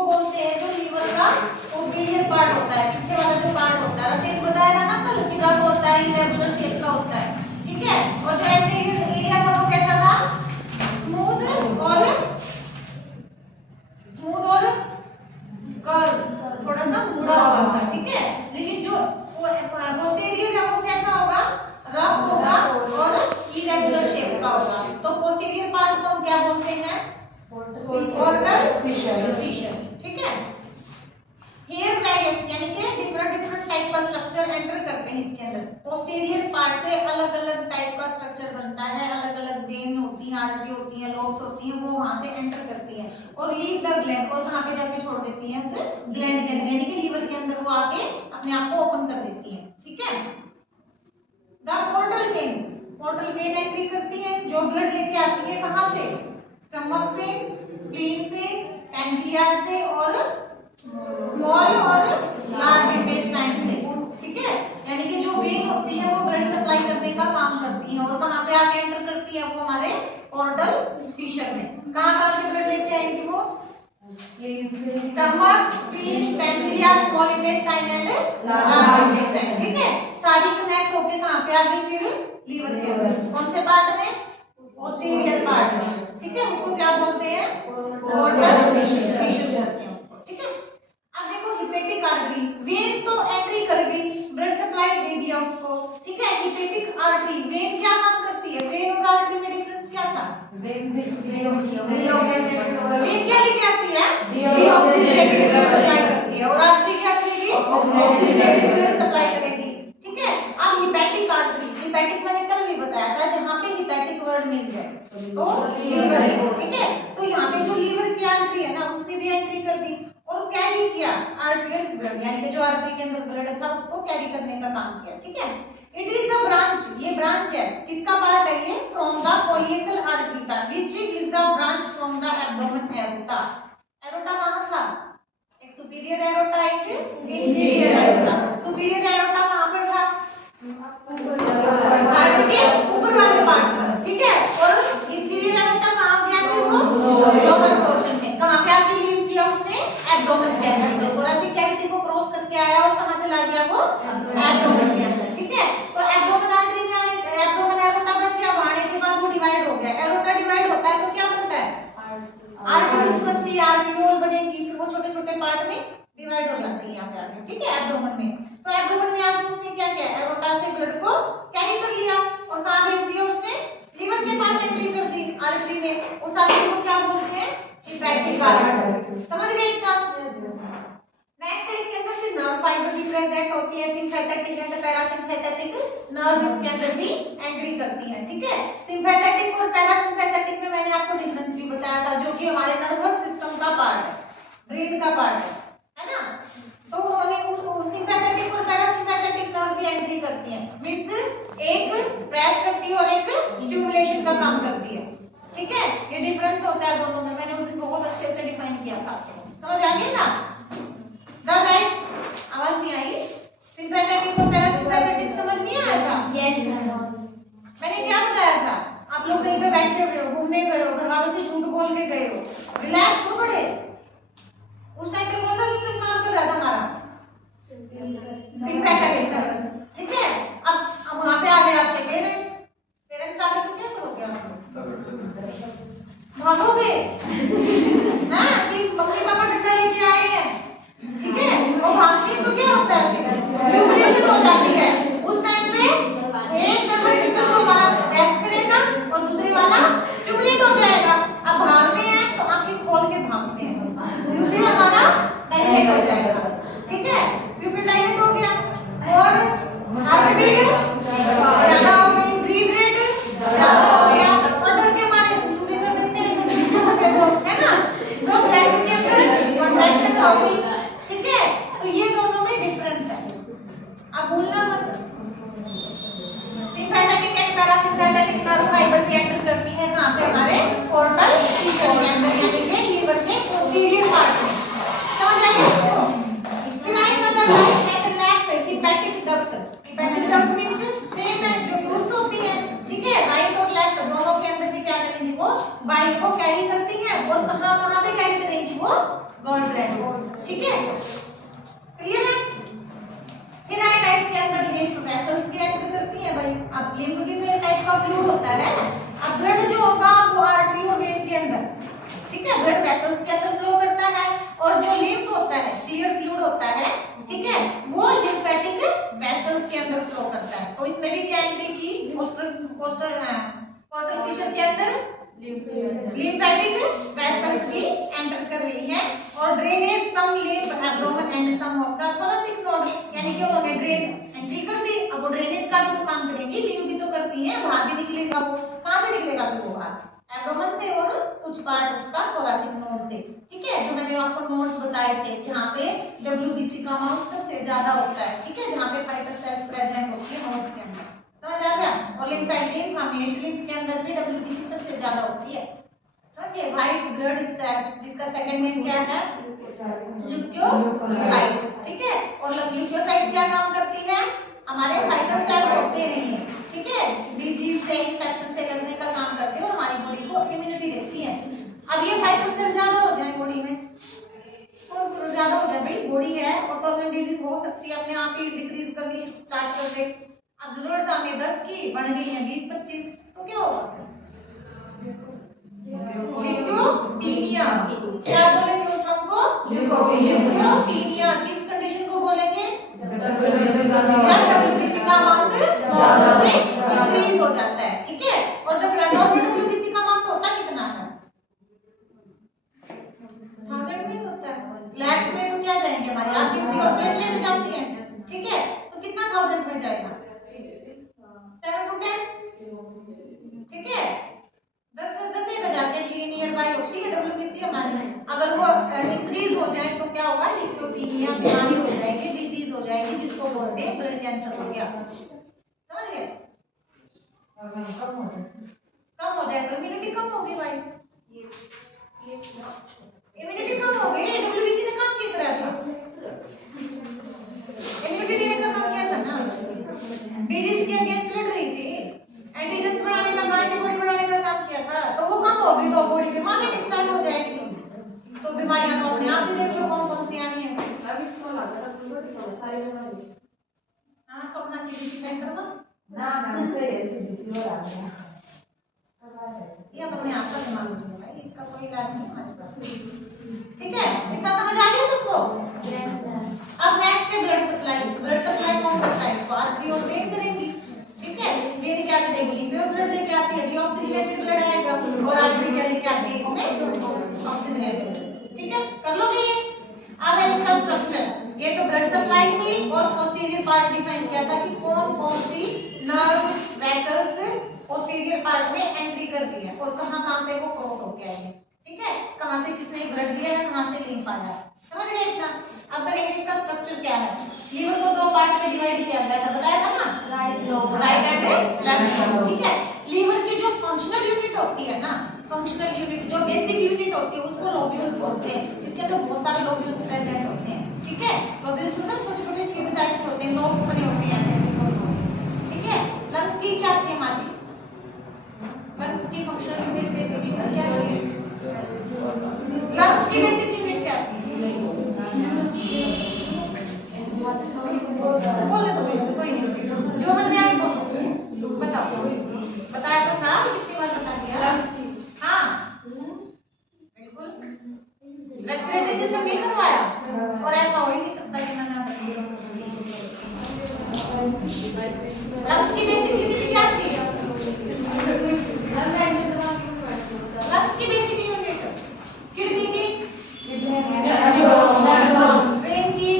किसको बोलते हैं, जो लीवर का पोस्टीरियर पार्ट होता है, पीछे वाला जो पार्ट होता है, रफेज बताया था ना कल कि रफ होता है, इरेगुलर शेप का होता है, ठीक है। और जो एंटीरियर एरिया था वो कैसा था, स्मूथ और कर्व, थोड़ा सा मुड़ा हुआ था, ठीक है। लेकिन जो पोस्टीरियर है वो कैसा होगा, रफ होगा और इरेगुलर शेप का होगा। तो पोस्टीरियर पार्ट को हम क्या बोलते हैं, पोर्टल फिशर, ठीक है। हेयर वेरिएंट यानी कि डिफरेंट टाइप का स्ट्रक्चर एंटर करते हैं इसके अंदर। पोस्टीरियर पार्ट से अलग अलग टाइप का स्ट्रक्चर बनता है, अलग अलग वेन होती हैं, आर्टरी होती हैं, लोब्स होती हैं, वो वहां से एंटर करती हैं और लीव द ग्लैंड, और वहां पे जाके छोड़ देती हैं उस ग्लैंड के अंदर, यानी कि लीवर के अंदर वो आके अपने आप को ओपन कर देती हैं, ठीक है। द पोर्टल वेन एंट्री करती है, जो ब्लड लेके आती है कहां से, स्टमक से, स्प्लीन से, पैनक्रियाज से और स्मॉल और लार्ज इंटेस्टाइन से, ठीक है। यानी कि जो वेन होती है वो ब्लड सप्लाई करने का काम करती है और कहां पे आके एंटर करती है, वो हमारे पोर्टल फिशर में। कहां से ब्लड लेके आएंगी वो, stomach, spleen, pancreas, small intestine and large intestine, ठीक है। सारी कनेक्ट होके कहां पे आ गई, फिर लीवर के अंदर, कौन से पार्ट में, पोस्टीरियर पार्ट में, ठीक है। उसको क्या बोलते हैं, पोर्टल फिशर बोलते हैं उसको, ठीक है। अब देखो हिपेटिक आर्टरी, वेन तो एंट्री कर गई, ब्लड सप्लाई दे दिया उसको, ठीक है। हिपेटिक आर्टरी, वेन क्या काम करती है, वेन और आर्टरी में डिफरेंस क्या था, वेन क्या लेके आती है, डीऑक्सीजेनेटेड ब्लड सप्लाई करती है और आर्टरी क्या करेगी, ऑक्सीजेनेटेड ब्लड सप्लाई करेगी, ठीक है। अब हिपेटिक आर्टरी, हिपेटिक मैंने कल भी बताया था, जहां पे हिपेटिक वर्ड मिल जाए तो लीवर है, ठीक है। तो यहाँ पे जो लीवर की आर्टरी है ना, उसने भी एंट्री कर दी और कैरी किया आर्टरियल ब्लड, यानी कि जो आर्टरी के अंदर ब्लड था उसको कैरी करने का काम किया, ठीक है। इट इज द ब्रांच, ये ब्रांच है, किसका पार्ट है ये, फ्रॉम द कोलिएकल आर्टरी का, which is the branch from the abdomen aorta. Aorta कहां था, एक सुपीरियर एरोटा, एक इंफीरियर एरोटा। सुपीरियर एरोटा कहां पर था, आर्टरी के ऊपर वाले पार्ट पर, ठीक है। और इंफीरियर एरोटा कहां गया, फिर वो लोअर पोर्शन में, कहां पे आके लीव किया उसने, एब्डोमेन कैविटी में, थोरेसिक कैविटी को क्रॉस करके आया और कहां चला गया वो, एब्डोमेन के अंदर, ठीक है। तो एब्डोमेन आर्टरी में आने, एब्डोमेन एरोटा बन गया, आने के बाद वो डिवाइड हो गया, एरोटा डिवाइड होता है तो क्या बनता है, आर्टरीज बनती है, आर्टरियोल बनेगी, फिर वो छोटे छोटे पार्ट में डिवाइड हो जाती है यहाँ पे आके, ठीक है, एब्डोमेन में। तो एब्डोमेन में आके उसने क्या किया, एरोटा से ब्लड को कैरी कर लिया और कहां भेज दिया उसने, लीवर के पास एंट्री कर दी आर्टरी ने, उस आर्टरी को क्या बोलते हैं, हिपेटिक आर्टरी, समझ गए इतना। नेक्स्ट इसके अंदर फिर नर्व फाइबर भी प्रेजेंट होती है, सिंपैथेटिक एंड पैरासिम्पैथेटिक नर्व इसके अंदर भी एंट्री करती है, ठीक है। सिंपैथेटिक और पैरासिम्पैथेटिक में मैंने आपको डिफरेंस भी बताया था, जो कि हमारे नर्वस सिस्टम का पार्ट है, ब्रेन का पार्ट है ना। तो उन्होंने उस सिंपैथेटिक और पैरासिम्पैथेटिक नर्व भी एंट्री करती है, मींस एक स्ट्रेस करती है और एक स्टिमुलेशन का काम करती है, ठीक है। ये डिफरेंस होता है दोनों में, मैंने उस दिन बहुत अच्छे से डिफाइन किया था आपको, समझ आ गया ना। द राइट, आवाज नहीं आई, सिंपैथेटिक और पैरासिम्पैथेटिक समझ नहीं आया था, यस मैंने क्या बताया था, आप लोग कहीं पे बैठे हुए हो, घूमने गए हो, घर वालों से झूठ बोल के गए हो, रिलैक्स हो बड़े, उस टाइम पे कौन सा सिस्टम काम कर रहा था हमारा, सिंपैथेटिक नर्वस, ठीक है। अब वहां पे आ गए आपके पेरेंट्स, पेरेंट्स आगे तो क्या करोगे आप, भागोगे ना कि मम्मी पापा डंडा लेके आए हैं, ठीक है। और भागते तो क्या होता है, स्टिमुलेशन हो जाती फ्लो करता है। तो इसमें भी क्या एंट्री की, पोर्टल फिशर के अंदर लिम्फेटिक वेसल्स भी एंटर कर रही है और drainage some lymph abdomen and some of the thoracic node, यानी कि उन्होंने ड्रेन एंट्री कर दी। अब वो ड्रेनेज का भी तो काम करेंगी, लीव भी तो करती है, बाहर भी निकलेगा वो। कहां से निकलेगा फिर वो बाहर? एब्डोमेन से और कुछ पार्ट उसका thoracic node से। ठीक है, जो मैंने आपको नोड्स बताए थे जहां पे WBC का अमाउंट सबसे ज्यादा होता है। ठीक है, जहां पे फाइटर सेल्स प्रेजेंट होती है नोड्स के अंदर। समझ आ गया? और लिम्फेटिक हमेशा लिम्फ के अंदर भी WBC सबसे ज्यादा होती है। समझिए, व्हाइट ब्लड सेल्स जिसका सेकंड नेम क्या है? ल्यूकोसाइट। ठीक है, और ल्यूकोसाइट क्या काम करती है? हमारे फाइटर सेल्स होते हैं ये। ठीक है, डिजीज से इन्फेक्शन से लड़ने का काम करते हैं और हमारी बॉडी को इम्यूनिटी देती है। अब ये फाइटर सेल ज्यादा हो जाए बॉडी में, तो ज्यादा हो जाए, भाई बॉडी है, ऑटोइम्यून डिजीज हो सकती है, अपने आप ही डिक्रीज करनी स्टार्ट कर दे। अब जरूरत हमें 10 की, बढ़ गई है 20-25, तो क्या होगा? ल्यूकोपीनिया। क्या बोलेंगे उस टर्म को? ल्यूकोपीनिया। किस कंडीशन को बोलेंगे? जब WBC का अमाउंट ज्यादा से इंक्रीज हो जाता है। ठीक है, और जब नॉर्मल WBC का अमाउंट होता कितना है? 1000 में होता है। लैक्स में तो क्या जाएंगे हमारे, आरबीसी और प्लेटलेट जाती हैं। ठीक है, तो कितना 1000 में जाएगा? 7 to 10। ठीक है, 10,000 के लिए नियर बाय होती है WBC हमारी। अगर वो इंक्रीज हो जाए तो क्या होगा? ल्यूकोपीनिया बीमारी हो जाएगी, डिजीज हो जाएगी, जिसको बोलते हैं ब्लड कैंसर हो गया। समझ गए? कम हो जाए तो इम्यूनिटी कम होगी भाई, इम्यूनिटी कम हो गई। WBC ने काम किया करा था, इम्यूनिटी देने का काम किया था ना, डिजीज के अगेंस्ट लड़ रही थी, एंटीजेंस बनाने का, एंटीबॉडी बनाने का काम किया था। तो वो कम हो गई तो बॉडी में मार्केट स्टार्ट हो जाएगी, तो बीमारियां तो अपने आप ही देख लो कौन कौन सी आनी है। हाँ, तो अपना CBC चेक करवा ना, सही है, CBC हो रहा है ये अपने आप का दिमाग है भाई, इसका कोई इलाज नहीं हमारे पास। ठीक है, इतना समझ आ गया सबको? अब नेक्स्ट है ब्लड सप्लाई। ब्लड सप्लाई कौन करता है? इसको आर्टरी और वेन करेंगी। ठीक है, वेन क्या करेगी? प्योर ब्लड लेके आती है, डीऑक्सीजनेटेड ब्लड आएगा, और आर्टरी क्या लेके आती है? इसमें ऑक्सीजनेटेड। ठीक है, कर लोगे ये? अब है इसका स्ट्रक्चर। ये तो ब्लड सप्लाई थी, और पोस्टीरियर पार्ट डिफाइन किया था कि कौन कौन सी नर्व वेसल्स पोस्टीरियर पार्ट में एंट्री कर दी है और कहां-कहां से वो क्रॉस होके आए हैं। ठीक है, कहां से किसने ब्लड दिया है, कहां से लिम्फ आया है। समझ गए इतना? अब देखिए इसका स्ट्रक्चर क्या है। लीवर को दो पार्ट में डिवाइड किया गया था, बताया था ना, राइट एंड लेफ्ट। ठीक है, लीवर की जो फंक्शनल यूनिट होती है ना, फंक्शनल यूनिट जो बेसिक यूनिट होती है उसको लोब्यूल्स बोलते हैं। इसके अंदर बहुत सारे लोब्यूल्स प्रेजेंट होते हैं। ठीक है, लोब्यूल्स मतलब छोटे-छोटे छेद टाइप के होते हैं, नोड्स बने होते हैं ऐसे। ठीक है, लंग्स की क्या होती है हमारी? लंग्स की फंक्शनल यूनिट बेसिक यूनिट क्या है? लंग्स की बेसिक यूनिट क्या है? बोले तो कोई नहीं, जो मन में आए बोलो, बताओ। बताया तो था, कितनी बार बता दिया? लंग्स की, हाँ बिल्कुल। रेस्पिरेटरी सिस्टम नहीं करवाया, और ऐसा हो ही नहीं सकता कि मैंने बताया। लंग्स की बेसिक यूनिट क्या थी? लंग्स की बेसिक यूनिट किडनी की, ब्रेन की,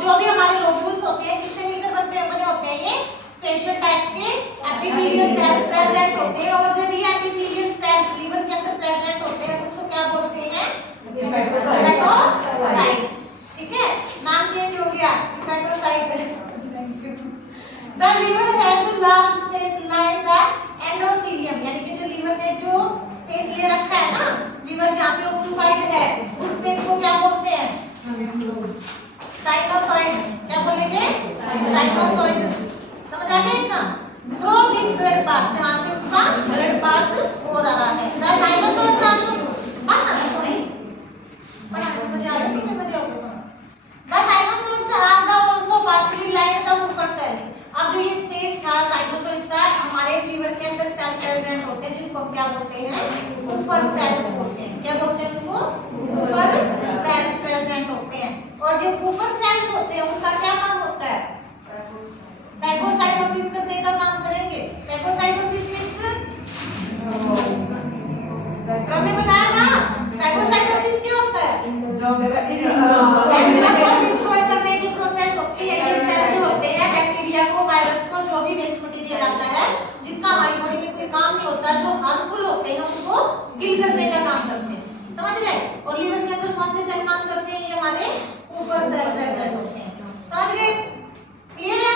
जो भी हमारे लोब्यूल्स होते हैं किससे मिलकर बने होते हैं? ये स्पेशल टाइप के एपिथेलियल सेल्स प्रेजेंट होते हैं, और जब ये एपिथेलियल सेल्स लीवर के अंदर प्रेजेंट होते हैं उसको क्या बोलते हैं? हेपेटोसाइट्स। ठीक है, नाम चेंज हो गया, hepatocyte. The liver has a large space like the endothelium, यानी कि जो लीवर ने जो स्पेस ले रखा है ना, लीवर जहां पे है उस स्पेस को क्या बोलते हैं? साइनोसॉइड। क्या बोलेंगे? साइनोसॉइड। समझ आ गया इतना? थ्रू विच ब्लड पास, जहां से उसका ब्लड पास हो रहा है। द साइनोसॉइड पढ़ना नहीं पढ़ा तो मजा आ रहा है, तुम्हें मजा आएगा सुनो। The sinusoids are the also partially line the upper cells. अब जो ये स्पेस था साइनोसॉइड्स का, हमारे लीवर के अंदर सेल प्रेजेंट होते हैं जिनको हम क्या बोलते हैं? ऊपर सेल्स बोलते हैं। क्या बोलते हैं उनको? ऊपर सेल्स प्रेजेंट होते हैं। और जो ऊपर सेल्स होते हैं उनका क्या काम होता है? फैगोसाइटोसिस करने का काम करेंगे। फैगोसाइटोसिस मींस हमने बताया ना, फैगोसाइटोसिस क्या होता है? डिस्ट्रॉय करने की प्रोसेस होती है। ये सेल जो होते हैं बैक्टीरिया को, वायरस को, जो भी वेस्ट मटेरियल आता है जिसका हमारी बॉडी में कोई काम नहीं होता, जो हार्मफुल होते हैं उनको किल करने का काम करते हैं। समझ गए? और लीवर के अंदर कौन से सेल काम करते हैं? ये हमारे ऊपर सेल प्रेजेंट होते हैं। समझ गए? क्लियर है?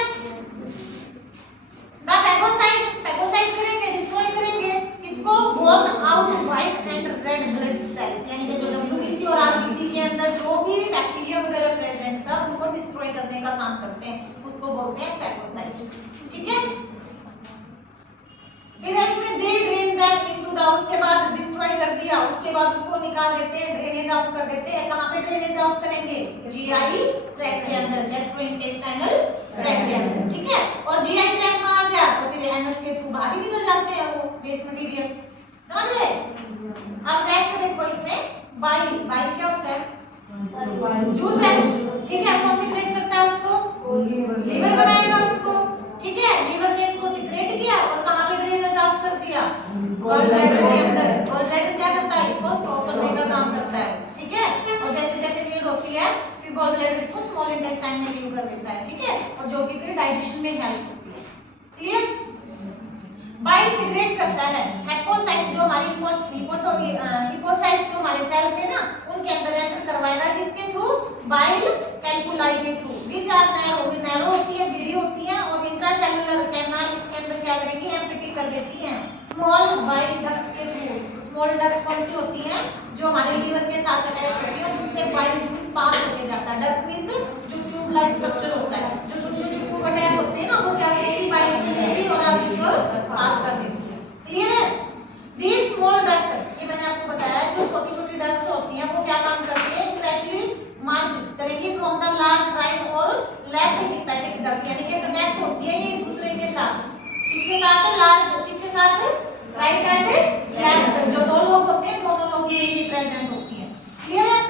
द फैगोसाइट करेंगे, डिस्ट्रॉय करेंगे किसको? Worn out white and red blood cells, यानी कि जो डब्ल्यूबीसी और आरबीसी के अंदर जो भी बैक्टीरिया वगैरह प्रेजेंट था उनको डिस्ट्रॉय करने का काम करते हैं, उसको बोलते हैं फैगोसाइट। ठीक है? फिर इसमें दे ड्रेन दैट इनटू द, उसके बाद डिस्ट्रॉय कर दिया, उसके बाद उसको निकाल देते हैं, ड्रेनेज आउट कर देते हैं। कहां पे ड्रेनेज आउट करेंगे? जीआई ट्रैक्ट के अंदर, गैस्ट्रोइंटेस्टाइनल ट्रैक्ट के अंदर। ठीक है? और जीआई ट्रैक्ट में आ गया तो फिर एनएस के थ्रू बाहर ही निकल जाते हैं वो वेस्ट मटेरियल। समझ गए? अब नेक्स्ट देखो इसमें बाइल। बाइल क्या होता है? जूस है। ठीक है? कौन सीक्रेट करता है उसको? लीवर बनाएगा उसको। ठीक है? लीवर ने इसको सीक्रेट किया और कहां पे ड्रेनेज आउट कर दिया? गॉल ब्लैडर के अंदर। गॉल ब्लैडर क्या करता है? इसको स्टॉप करने का काम करता है। ठीक है? और जैसे जैसे नीड होती है फिर गॉल ब्लैडर इसको स्मॉल इंटेस्टाइन में लीव कर देता है। ठीक है? और जो कि फिर डाइजेशन में हेल्प करती है। क्लियर? बाइल सीक्रेट करता है हेपोसाइट, जो हमारी हिपोसाइट्स जो हमारे सेल्स थे ना उनके अंदर एंटर करवाएगा। किसके थ्रू? बाइल कैल्कुलाई के थ्रू। विच आर नैरो होती है, बीडी होती है, और इंट्रासेल्युलर कैनाल इसके अंदर क्या करेगी? एम्प्टी कर देती है स्मॉल बाइल डक्ट के थ्रू। स्मॉल डक्ट कौन सी होती है? जो हमारे लीवर के साथ अटैच होती है और जिनसे बाइल जूस पास होके जाता है। डक्ट मींस जो ट्यूब लाइक स्ट्रक्चर होता है, जो छोटे-छोटे ट्यूब अटैच होते हैं ना, वो क्या करेगी? बाइल को लेती और आगे की ओर पास कर देती है। क्लियर है? दीज स्मॉल डक्ट, ये मैंने आपको बताया, जो छोटी-छोटी डक्ट्स होती हैं वो क्या काम करती है? ग्रेजुअली मार्च करेगी फ्रॉम द लार्ज राइट और लेफ्ट हेपेटिक डक्ट, यानी कि कनेक्ट होती है ये एक दूसरे के साथ। किसके साथ? लार्ज, किसके साथ? राइट एंड लेफ्ट, जो दो लोग होते हैं दोनों लोग में ये प्रेजेंट होती है। क्लियर है?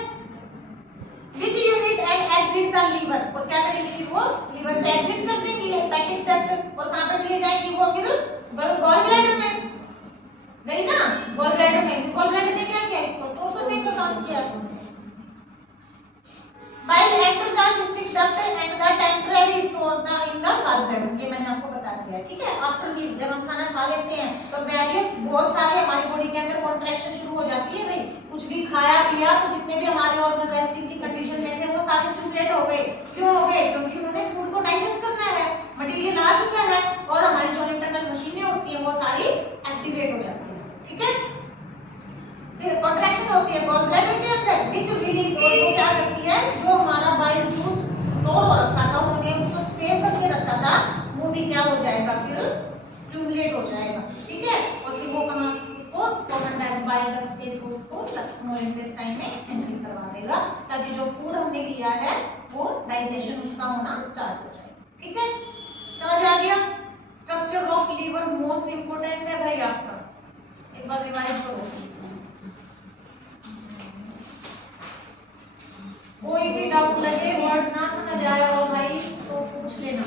Which unit and exit the liver, और क्या करेंगी? वो लीवर से एग्जिट कर देंगी हेपेटिक डक्ट, और कहां पे चली जाएगी वो? फिर गॉल ब्लैडर में गई ना। गॉल ब्लैडर में, गॉल ब्लैडर ने क्या किया? इसको स्टोर करने का काम किया। Bile enters the cystic duct and the temporary store the in the gallbladder, ये मैंने आपको बता दिया है। ठीक है? आफ्टर मील जब हम खाना खा लेते हैं तो वेरियस बहुत सारे हमारी बॉडी के अंदर कॉन्ट्रैक्शन शुरू हो जाती है। भाई कुछ भी खाया पिया तो जितने भी हमारे ऑर्गन रेस्टिंग की कंडीशन में थे वो सारे स्टिमुलेट हो गए। क्यों हो गए? क्योंकि उन्होंने फूड को डाइजेस्ट करना है, मटेरियल आ चुका है और हमारी जो इंटरनल मशीनें होती हैं वो सारी एक्टिवेट हो जाती है। ठीक है? फिर कॉन्ट्रैक्शन होती है गॉल ब्लैडर के अंदर, विच रिलीज, और वो क्या करती है? जो हमारा बाइल जूस स्टोर हो रखा था, उन्होंने उसको सेव करके रखा था, वो भी क्या हो जाएगा? फिर स्टिमुलेट हो जाएगा। ठीक है? और फिर वो कहां? उसको कॉन्टैक्ट बाइल के थ्रू को स्मॉल इंटेस्टाइन में एंट्री करवा देगा, ताकि जो फूड हमने लिया है वो डाइजेशन उसका होना स्टार्ट हो जाए। ठीक है? समझ आ गया? Structure of liver most important है भाई आपका, एक बार रिवाइज करो। कोई भी डाउट लगे, वर्ड ना समझ आया हो भाई तो पूछ लेना।